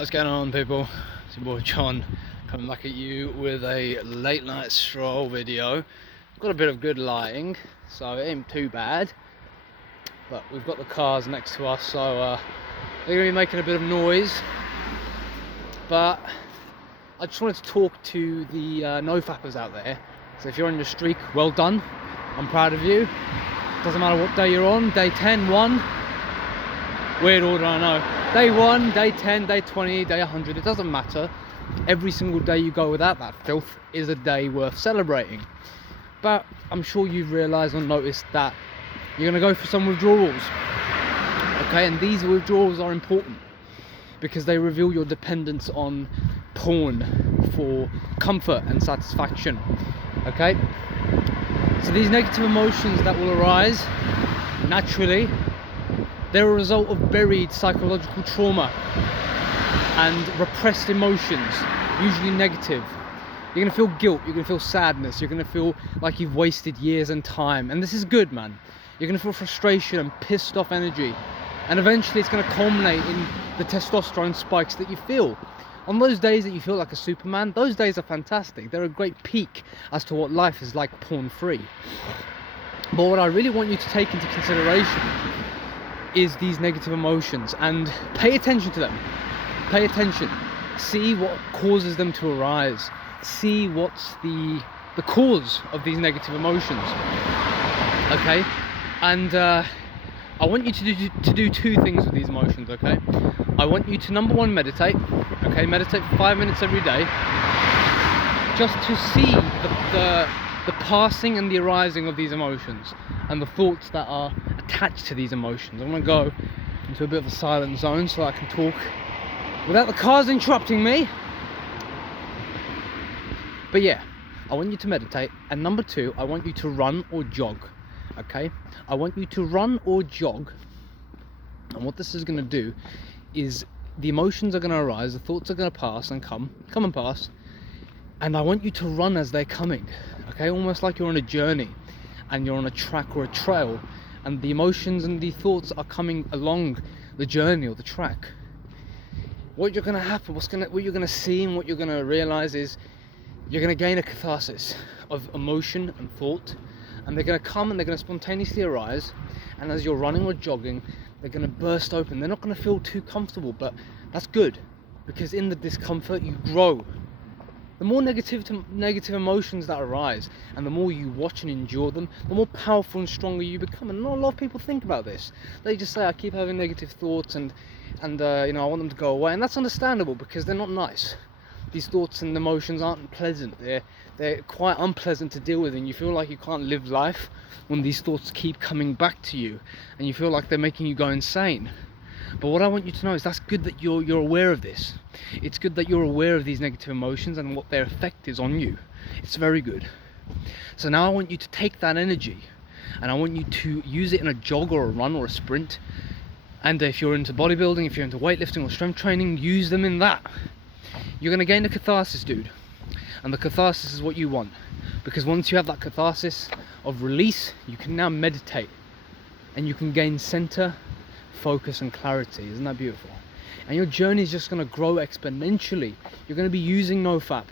What's going on, people? It's your boy John coming back at you with a late night stroll video. Got a bit of good lighting, so it ain't too bad, but we've got the cars next to us, so they're gonna be making a bit of noise. But I just wanted to talk to the NoFappers out there. So if you're on your streak, well done, I'm proud of you. Doesn't matter what day you're on, day 10, 1, weird order, I know. Day 1, day 10, day 20, day 100, it doesn't matter. Every single day you go without that filth is a day worth celebrating. But I'm sure you've realised or noticed that you're going to go for some withdrawals. Okay, and these withdrawals are important because they reveal your dependence on porn for comfort and satisfaction. Okay, so these negative emotions that will arise naturally, they're a result of buried psychological trauma and repressed emotions, usually negative. You're gonna feel guilt, you're gonna feel sadness, you're gonna feel like you've wasted years and time, and this is good, man. You're gonna feel frustration and pissed off energy, and eventually it's gonna culminate in the testosterone spikes that you feel. On those days that you feel like a Superman, those days are fantastic. They're a great peak as to what life is like porn-free. But what I really want you to take into consideration is these negative emotions, and pay attention to them. Pay attention. See what causes them to arise. See what's the cause of these negative emotions. Okay, and I want you to do two things with these emotions. Okay, I want you to, number one, meditate. Okay, meditate for 5 minutes every day, just to see the passing and the arising of these emotions and the thoughts that are attached to these emotions. I'm going to go into a bit of a silent zone so I can talk without the cars interrupting me. But yeah, I want you to meditate, and number two, I want you to run or jog. Okay, I want you to run or jog, and what this is going to do is the emotions are going to arise, the thoughts are going to pass and come and pass, and I want you to run as they're coming. Okay, almost like you're on a journey and you're on a track or a trail, and the emotions and the thoughts are coming along the journey or the track. What you're going to happen, what you're going to see and what you're going to realize is you're going to gain a catharsis of emotion and thought, and they're going to come and they're going to spontaneously arise, and as you're running or jogging, they're going to burst open. They're not going to feel too comfortable, but that's good, because in the discomfort you grow. The more negative emotions that arise, and the more you watch and endure them, the more powerful and stronger you become. And not a lot of people think about this. They just say, I keep having negative thoughts, and you know, I want them to go away, and that's understandable because they're not nice. These thoughts and emotions aren't pleasant. They're quite unpleasant to deal with, and you feel like you can't live life when these thoughts keep coming back to you, and you feel like they're making you go insane. But what I want you to know is that's good that you're aware of this. It's good that you're aware of these negative emotions and what their effect is on you. It's very good. So now I want you to take that energy and I want you to use it in a jog or a run or a sprint. And if you're into bodybuilding, if you're into weightlifting or strength training, use them in that. You're going to gain a catharsis, dude. And the catharsis is what you want. Because once you have that catharsis of release, you can now meditate. And you can gain center, focus and clarity. Isn't that beautiful? And your journey is just going to grow exponentially. You're going to be using NoFap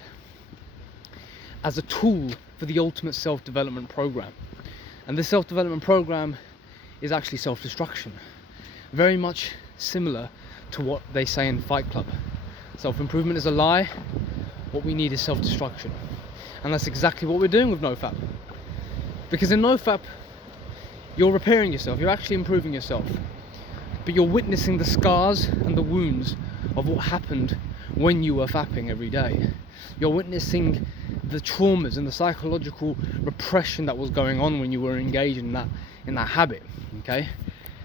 as a tool for the ultimate self-development program. And this self-development program is actually self-destruction. Very much similar to what they say in Fight Club. Self-improvement is a lie. What we need is self-destruction. And that's exactly what we're doing with NoFap. Because in NoFap, you're repairing yourself. You're actually improving yourself. But you're witnessing the scars and the wounds of what happened when you were fapping every day. You're witnessing the traumas and the psychological repression that was going on when you were engaged in that habit. Okay?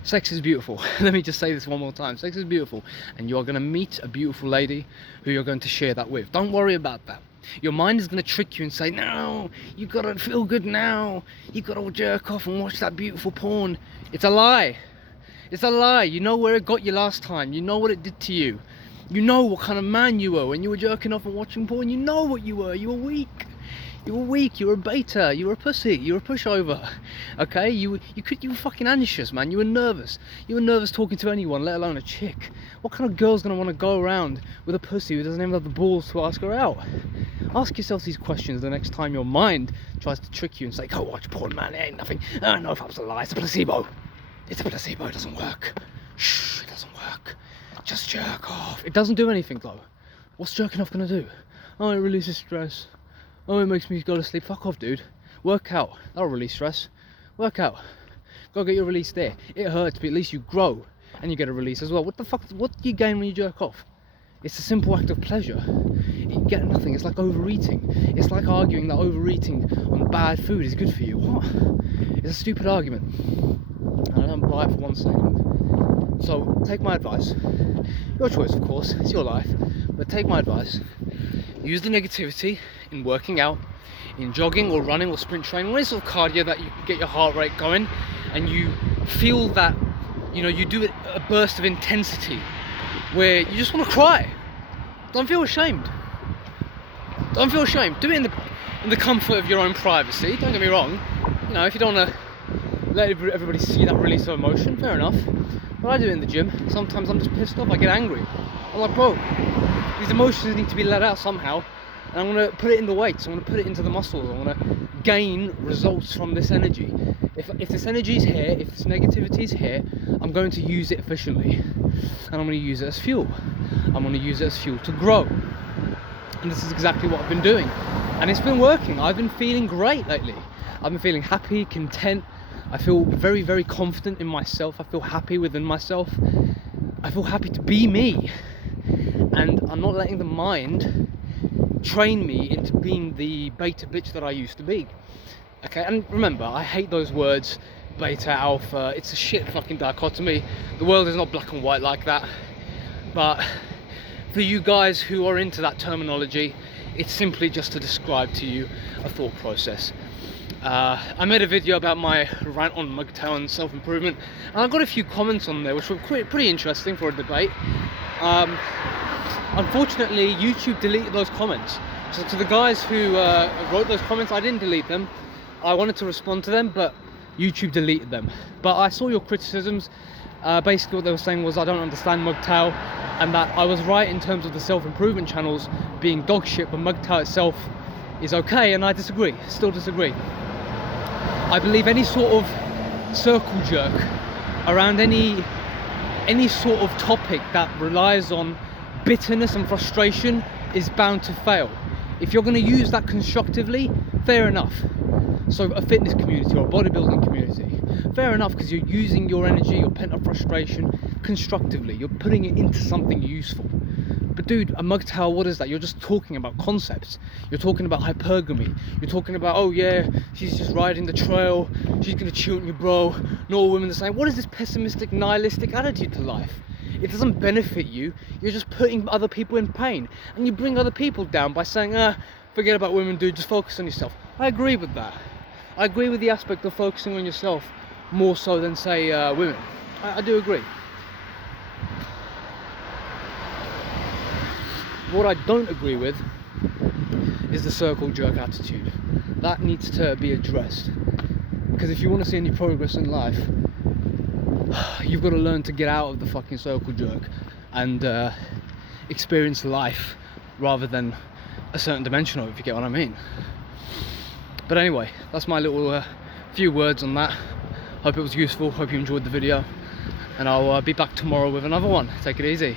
Sex is beautiful. Let me just say this one more time. Sex is beautiful, and you are going to meet a beautiful lady who you're going to share that with. Don't worry about that. Your mind is going to trick you and say, no, you got to feel good now. You got to jerk off and watch that beautiful porn. It's a lie. It's a lie. You know where it got you last time. You know what it did to you. You know what kind of man you were when you were jerking off and watching porn. You know what you were. You were weak. You were weak, you were a beta, you were a pussy, you were a pushover. Okay, you were fucking anxious, man. You were nervous. You were nervous talking to anyone, let alone a chick. What kind of girl's gonna want to go around with a pussy who doesn't even have the balls to ask her out? Ask yourself these questions the next time your mind tries to trick you and say, go watch porn, man, it ain't nothing. No, that's a lie, it's a placebo. It's a placebo, it doesn't work. Shh, it doesn't work. Just jerk off. It doesn't do anything though. What's jerking off gonna do? Oh, it releases stress. Oh, it makes me go to sleep. Fuck off, dude. Work out. That'll release stress. Work out. Go get your release there. It hurts, but at least you grow and you get a release as well. What the fuck? What do you gain when you jerk off? It's a simple act of pleasure. You get nothing. It's like overeating. It's like arguing that overeating on bad food is good for you. What? It's a stupid argument. I don't buy it for 1 second. So take my advice. Your choice, of course. It's your life. But take my advice. Use the negativity in working out, in jogging or running or sprint training, or any sort of cardio that you can get your heart rate going, and you feel that, you know, you do a burst of intensity where you just want to cry. Don't feel ashamed. Don't feel ashamed. Do it in the comfort of your own privacy. Don't get me wrong. You know, if you don't want to let everybody see that release of emotion, fair enough. But I do it in the gym. Sometimes I'm just pissed off. I get angry. I'm like, bro, these emotions need to be let out somehow, and I'm going to put it in the weights. I'm going to put it into the muscles. I'm going to gain results from this energy. If this energy is here, if this negativity is here, I'm going to use it efficiently, and I'm going to use it as fuel. I'm going to use it as fuel to grow, and this is exactly what I've been doing, and it's been working. I've been feeling great lately. I've been feeling happy, content. I feel very, very confident in myself. I feel happy within myself. I feel happy to be me. And I'm not letting the mind train me into being the beta bitch that I used to be. Okay, and remember, I hate those words, beta, alpha. It's a shit fucking dichotomy. The world is not black and white like that. But for you guys who are into that terminology, it's simply just to describe to you a thought process. I made a video about my rant on MGTOW and self-improvement, and I got a few comments on there which were pretty interesting for a debate. Unfortunately, YouTube deleted those comments. So to the guys who wrote those comments, I didn't delete them. I wanted to respond to them, but YouTube deleted them. But I saw your criticisms. Basically what they were saying was I don't understand MGTOW, and that I was right in terms of the self-improvement channels being dog shit, but MGTOW itself is okay, and I disagree, still disagree. I believe any sort of circle jerk around any sort of topic that relies on bitterness and frustration is bound to fail. If you're going to use that constructively, fair enough. So a fitness community or a bodybuilding community, fair enough, because you're using your energy, your pent-up frustration constructively. You're putting it into something useful. But dude, a MGTOW, what is that? You're just talking about concepts. You're talking about hypergamy. You're talking about, oh yeah, she's just riding the trail, she's gonna cheat on you, bro. Not all women are the same. What is this pessimistic, nihilistic attitude to life? It doesn't benefit you. You're just putting other people in pain. And you bring other people down by saying, forget about women, dude, just focus on yourself. I agree with that. I agree with the aspect of focusing on yourself more so than, say, women. I do agree. What I don't agree with is the circle jerk attitude. That needs to be addressed. Because if you want to see any progress in life, you've got to learn to get out of the fucking circle jerk and experience life rather than a certain dimension of it, if you get what I mean. But anyway, that's my little few words on that. Hope it was useful, hope you enjoyed the video, and I'll be back tomorrow with another one. Take it easy.